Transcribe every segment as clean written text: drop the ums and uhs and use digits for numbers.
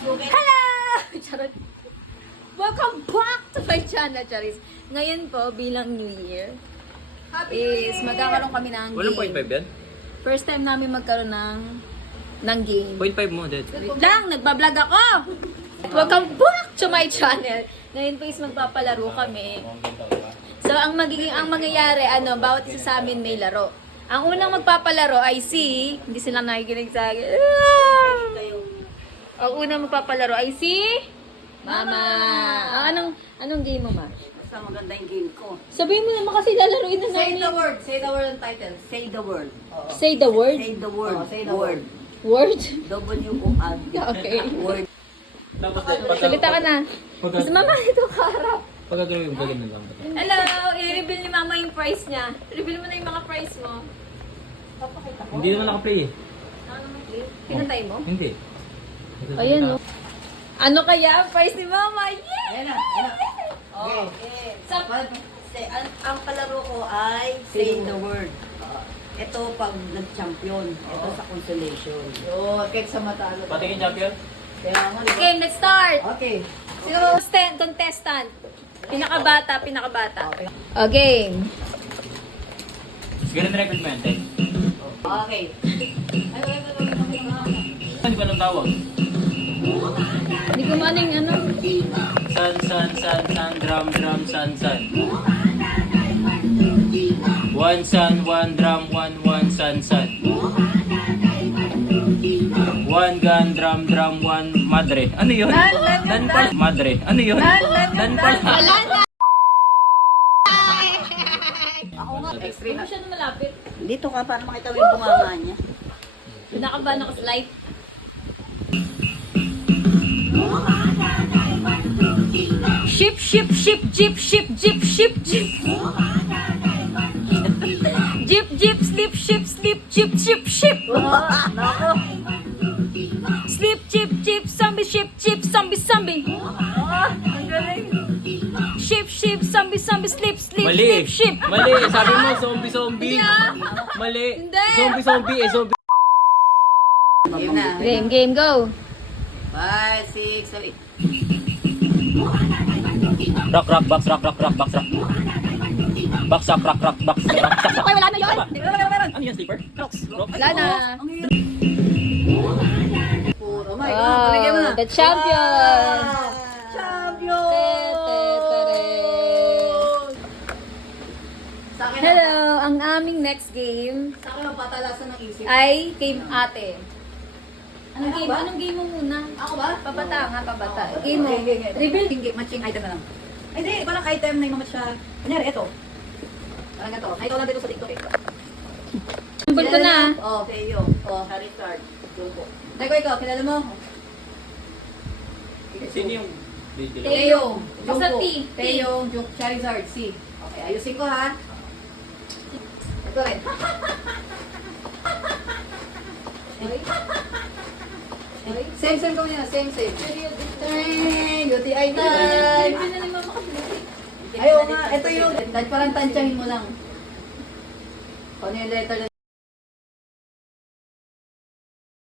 Hello! Charot. Welcome back to my channel, Charis. Ngayon po, bilang New Year, is magkakaroon kami ng Walang game. 0.5 yan? First time namin magkaroon ng game. 0.5 mo, Dad. Wait lang, nagbablog ako! Welcome back to my channel. Ngayon po is magpapalaro kami. So, ang mangyayari, bawat isa sa amin may laro. Ang unang magpapalaro ay si, hindi sila nakikinig sa akin. Ang unang magpapalaro ay si Mama. Anong game mo, Ma? Basta maganda yung game ko. Sabihin mo naman kasi lalaruin na Say namin. the word. Say the word ang title. Say the word. Say the word. Say the word. Say the word. Word? W-O-R-D. Okay. Word. Tapos, Salita ka na. Mas Mama, ito kaharap. pagkagalaw yung gagawin lang. Hello! I-reveal ni Mama yung price niya. Reveal mo na yung mga price mo. Hindi naman naka-play eh. Ano naman, pinatay mo? Hindi. Ayan, oh. Ano kaya ang price ni Mama? Yeah! Ayan na. Ayan na. Okay. Ang palaro ko ay say the word. Ito pag nag-champion. Ito sa consolation. Yun, kahit sa matalo. Patingin champion? Kaya nga, di ba? Okay, let's start! Okay. Sino mo contestant? Pinakabata. Okay. Ganun record mo yan, Ted. Okay. Hindi ba lang tawag? Hindi ko maning ano. San, drum, san. One sun, one drum, one, san. One gun, drum, one madre. Ano yun? Dan pala. Madre. Ano yun? Dan pala. Wala na! Ako nga. Hindi mo siya na malapit. Dito ka para makita mo yung bunganga niya. Pinakabahan ako sa light. Ship, jeep. Jeep, sleep, ship. Nako. Sleep, jeep, zombie, ship, zombie. Ang galing. Ship, zombie, sleep, Mali. ship. Mali. Sabi mo, zombie. Mali. Hindi. Zombie. Game na. Game, go. 5, 6, 7, 8. Rock, box, rock. Box, rock, box, rock. Okay, wala na yun. Ano yan, sleeper? Rocks. Wala na. Puro may. Paligyan mo na. The champion. Champion! Sa akin Hello, ang aming next game Sa akin mapatalasan ng isip. ay game ate. Anong game? ba? Anong game mo muna? Ako ba? Pabata. Game mo. Okay. Reveal. Matching item na lang. Ay, hindi. Parang item na yung mamatch siya. Kunyari, ito. Parang ito. Nakita ko lang dito sa TikTok. Symbol ko na. Oh, Teo. Oh, Harry Card. Jumbo. Teko, ikaw. Kilala mo? Sino yung video? Teo. Basta Jumbo. T. Teo. Jumbo. Charizard. C. Okay, ayusin ko ha. Ito rin. Same kami na. Same. UTI time. Reveal na ni Mama kasi. Ayaw nga, ito yung, parang tansyahin mo lang. Kung ano yung letter na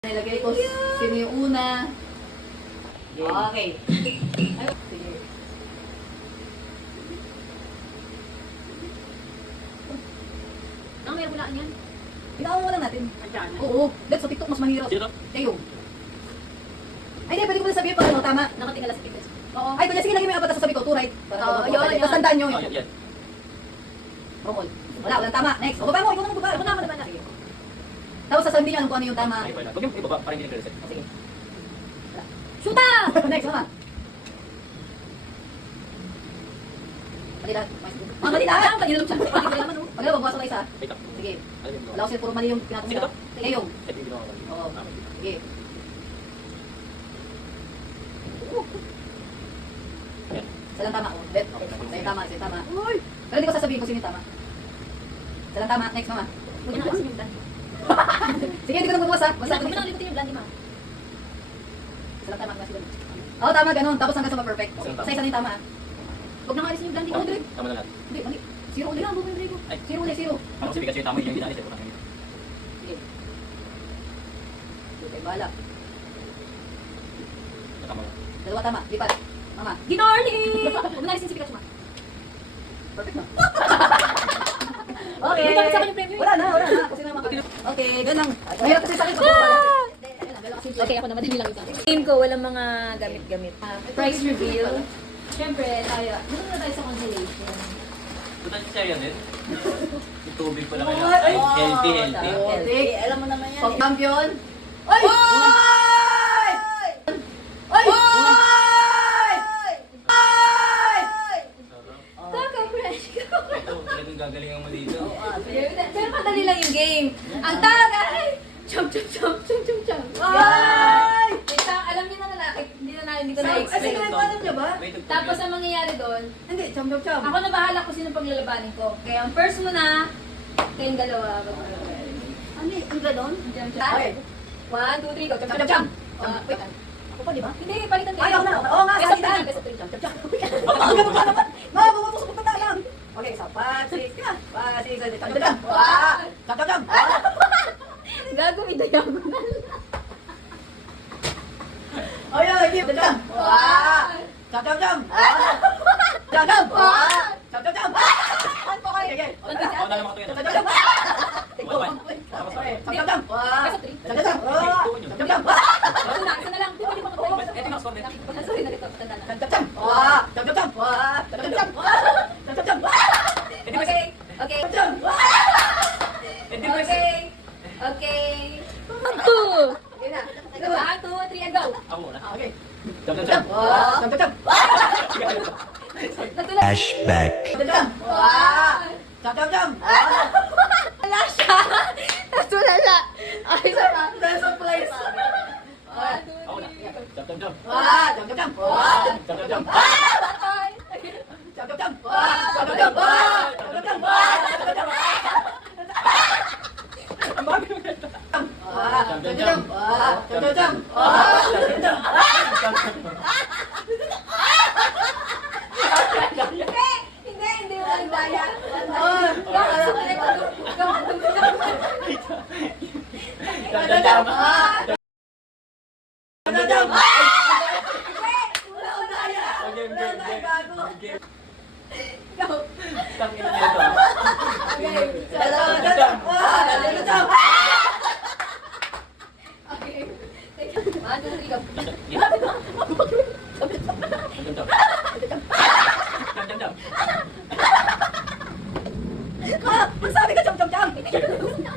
nilagay ko, sino yung una. Okay. Ay, sige. May bulaan yan. Ikaw mo lang natin. Oo, that's sa TikTok mas mahirap. Sino? Tayo. Ay, hindi, pwede ko na sabihin pa, ano, tama. Nakatingala sa pictures. Oo. Ay, pwede, sige, lagay mo yung apat, tapos sabi ko, 2 right. Oo, yun. Tapos tandaan nyo Oh, yun. yan. Romol. Walang tama. Next. O, baba mo, ikaw naman baba. Ikaw naman na. Sige. Tapos sasabihin nyo kung ano yung tama. Ay, wala. Huwag yung ibaba, parang hindi nag-reset. Sige. Shoota! Next, mama. Kanila. Kanila. Kanila siya. Kanila, magbukas na isa. Wait lang. Sige. Ano yung Wala ko siya, puro mali yung pinatong Sino nila. to? Teyong. Ito yung ginawa ko. Oo. Ah, Sige. yan. Isa lang tama. Bet. Okay. Isa yung tama. Isa yung tama. Pero hindi ko sasabihin kung sino yung tama. Isa lang tama. Next, mama. Huwag na kasi yung blondie. Sige, hindi ko na magbukas ha. Basta Huwag mo na limutin yung blondie, Ma. Isa lang tama. Oo, tama. Ganun. Tapos hanggang sa ma-perfect. Isa lang tama. Isa na yung tama. Huwag na alisin yung blondie. Tama, Huwag tama na lahat. Hindi, mali. Zero ulit. Ano yung ko? Ay. Zero ulit. Zero. Ano kasi kasi yung tama yung ginaalis. Sige. Okay, bahala. Dalawa tama. Lipat. Mama. Ginorni! Huwag na alisin si Pikachu, ma. Perfect na. Okay. Okay. Ito, sa akin yung premyo. Wala na. Kasi naman okay, ganang. Mahirap kasi sa akin. Okay, ako na madali lang ito. Team ko, walang mga gamit-gamit. Price reveal. Siyempre, tayo. Dito na tayo sa consolation. Tutan siya yan eh. Yung tubig pala kayo. Ay! Healthy, healthy. Healthy. Alam mo naman yan. Pag champion. Ay! Ay! Ay! Ay! Kaka-fresh ko. Ito, talagang gagalingan mo dito. Pero madali lang yung game. Ang tagay! Chomp, chomp, chomp, chomp, chomp, chomp. Ay! Ito, alam niyo na lalaki, hindi ko Ay, na-explain. sige, alam niyo ba? May tugtog Tapos yan. ang mangyayari doon, Hindi, cham. ako na bahala kung sino paglalabanin ko. Kaya ang first muna, kayong dalawa. Ano ang ganon? Jump, Okay. jump. 1, 2, 3, go. Jump, jump, jump. Wait. Ako pa, di ba? Hindi, palitan Ay, ako na. Oo nga, Best of palitan. three, best of three. Jump. Ang ganun ka naman. Mga bumupusok pa lang. Okay, so 5, 6, 7, jump. Jump. Gago, may diagonal. Oh, yeah, give the jump. Jump. Jump. Okay. Ako na lang makatuloy. Isa na lang. Di ba di ba Eh, tinaks ko din. Sorry, nalito. Patanda na. Okay. Okay. Eh, di ba Okay. Okay. 2. Okay na. 1, 2, 3, and go. Ako muna. Okay. Jump, jump, jump. Natulad. Flashback. Wala siya. Natulala. Ay, isa pa. There's a place. 1, 2, Ako na. 3, go. Jump, jump, jump. Jump. Jump, jump, jump. Hindi mo lang daya. Jump, jump, jump. Game, game, game. Tangin na ito. Okay. 1, 2, 3, go. Jump, jump. Jump, jump, jump. Sabi ka, jump.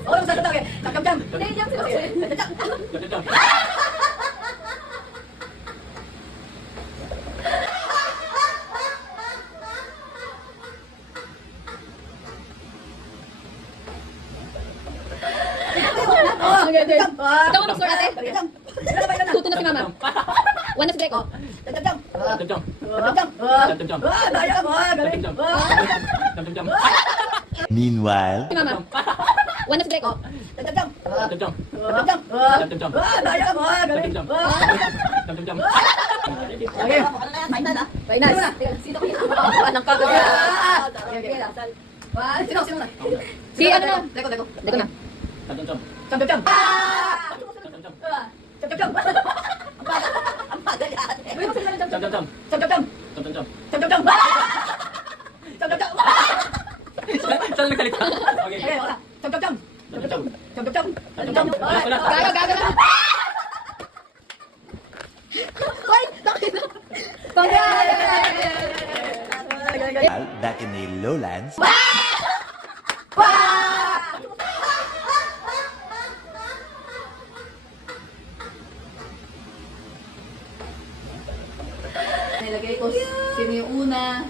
Oh, sabi ka, jump. Hindi, jump sila. Jump, jump, jump. Ikaw ang mag-score ate. Tuto na si mama. 1 na si Greco. Jump, jump. Jump, jump, jump. Daya ka mo, galing. Jump, jump, jump. Meanwhile, Si mama. 1 na si Greco. Jump, jump. Jump, jump, jump. Daya ka mo, galing. Jump, jump, jump. Okay. Finals. Sino ko yun? Anong kagawin? Sino na? Si ano na? Deko. Dito na. Jump, jump, jump. Jump. Jump, jump, jump. Jump. Ang bagal yan. Jump, jump, jump. Jump. Jump, jump, jump. Jump. Saan nagalit ka? Okay. Okay, wala. Jump. Jump, jump. Jump. Wala. Gago na. Ay! Bakit na? back in the lowlands, Nilagay ko sino yung una,